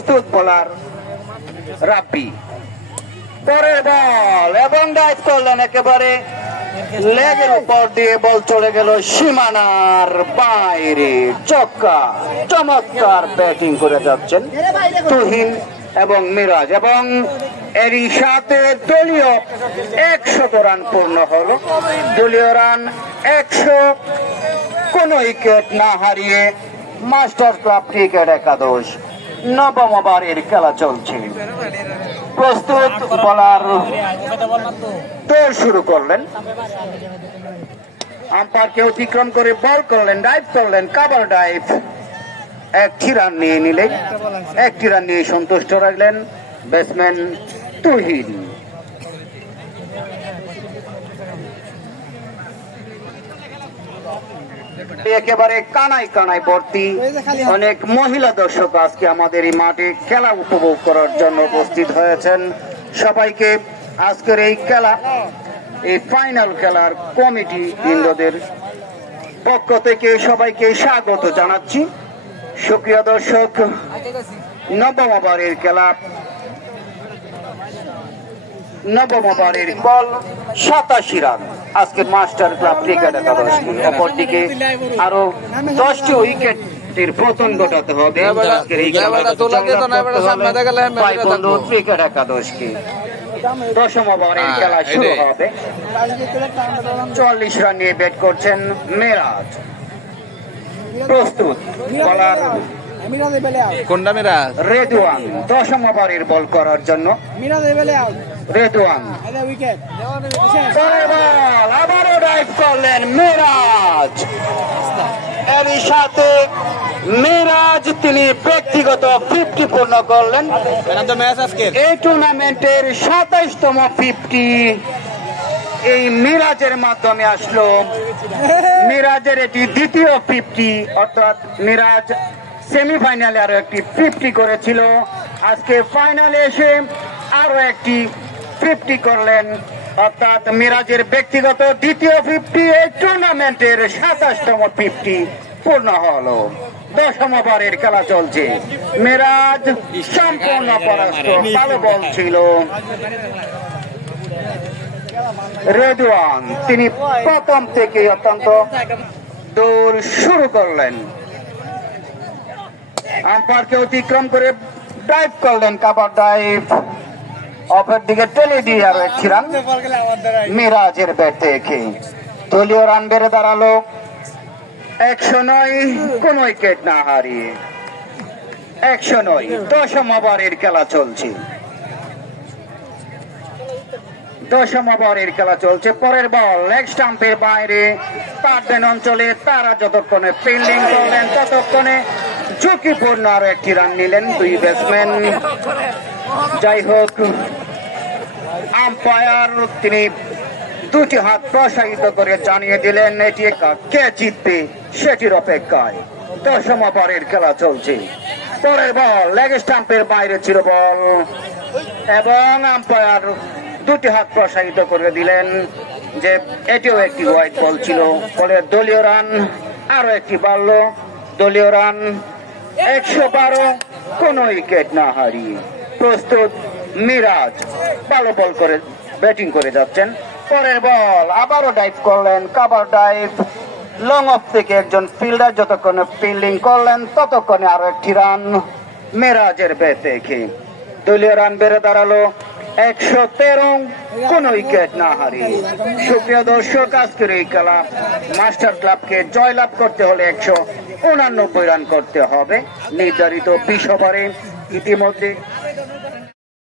প্রস্তুত বোলার রাব্বি, পরের বল এবং ডাইভ করলেন একেবারে লেগের উপর দিয়ে, বল চলে গেল সীমানার বাইরে। ছক্কা, চমৎকার ব্যাটিং করে যাচ্ছেন তুহিন এবং মিরাজ, এবং এরই সাথে দলীয় 100 রান পূর্ণ হলো। দলীয় রান 100, কোন উইকেট না হারিয়ে মাস্টার ক্লাব ক্রিকেট একাদশ নবম ওভারের খেলা চলছে। প্রস্তুত বোলার দৌড় শুরু করলেন, আম্পায়ারকে অতিক্রম করে বল করলেন, ডাইভ করলেন, কাভার ডাইভ। একটি রান নিয়ে নিলেন, একটি রান নিয়ে সন্তুষ্ট রাখলেন ব্যাটসম্যান তুহিন। একেবারে কানায় কানায় ভর্তি অনেক মহিলা দর্শক আজকে আমাদের এই মাঠে খেলা উপভোগ করার জন্য উপস্থিত হয়েছেন। সবাইকে আজকের এই খেলা, এই ফাইনাল খেলার কমিটি বৃন্দদের পক্ষ থেকে সবাইকে স্বাগত জানাচ্ছি। সুপ্রিয় দর্শক, নবম ওভারের খেলা, নবম ওভারের বল 87 রান আজকে মাস্টার ক্লাব ক্রিকেট একাদশকে। অপরদিকে আরো 10টি উইকেটের পতন ঘটাতে হবে আজকের এই ক্রিকেট একাদশকে। দশম ওভারের খেলা শুরু হবে। 40 রান নিয়ে ব্যাট করছেন মেরাজ। প্রস্তুত বলার রেদওয়ান, দশম ওভারের বল করার জন্য রেদওয়ান। আবারও ডাইভ করলেন মিরাজ, এরই সাথে মিরাজ তিনি ব্যক্তিগত 50 পূর্ণ করলেন। এই টুর্নামেন্টের 27তম 50 এই মিরাজের মাধ্যমে আসলো। মিরাজের এটি দ্বিতীয় 50, অর্থাৎ মিরাজ সেমিফাইনালে আরো একটি 50 করেছিল, আজকে ফাইনালে এসে আরো একটি 50 করলেন, অর্থাৎ মিরাজের ব্যক্তিগত দ্বিতীয় 50 এই টুর্নামেন্টের 27তম 50 পূর্ণ হলো। দশম ওভারের খেলা চলছে। মিরাজ সম্পূর্ণ পরাস্ত, ভালো বল ছিল। রেদওয়ান তিনি প্রথম থেকে অত্যন্ত দৌড় শুরু করলেন, আম্পায়ারকে অতিক্রম করে ডাইভ করলেন, কাভার ডাইভ। অপর দিকে টেনে দিয়ে আরো একটি রান মিরাজের ব্যাট থেকে। দলীয় রান বেড়ে দাঁড়ালো 109, কোন উইকেট না হারিয়ে 109। দশম ওভারের খেলা চলছে, দশম ওভারের খেলা চলছে। পরের বল লেগ স্টাম্পের বাইরে, পার্ডেন অঞ্চলে তারা যতক্ষণে ফিল্ডিং করলেন ততক্ষণে ঝুঁকিপূর্ণ আরো একটি রান নিলেন দুই ব্যাটসম্যান। যাই হোক, আম্পায়ার তিনি দুটি হাত প্রসারিত করে জানিয়ে দিলেন এটি কে জিতবে সেটির অপেক্ষায়। দশম ওভারের খেলা চলছে। পরের বল লেগ স্টাম্পের বাইরে ছিল বল, এবং আম্পায়ার দুটি হাত প্রসারিত করে দিলেন যে এটিও একটি হোয়াইট বল ছিল। ফলে দলীয় রান আরো একটি বাড়লো। দলীয় রান 112, কোন উইকেট না হারিয়ে। প্রস্তুত মিরাজ, ভালো বল করে ব্যাটিং করে যাচ্ছেন। পরের বল আবারও ডাইভ করলেন, কাভার ডাইভ। লং অফ থেকে একজন ফিল্ডার যতক্ষণে ফিল্ডিং করলেন ততক্ষণে আরো একটি রান মিরাজের ব্যাট থেকে। দলীয় রান বেড়ে দাঁড়ালো 113, কোন উইকেট না হারিয়ে। সুপ্রিয় দর্শক, আজকের এই খেলা মাস্টার ক্লাবকে জয়লাভ করতে হলে 189 রান করতে হবে নির্ধারিত 20 ওভারে। ইতিমধ্যে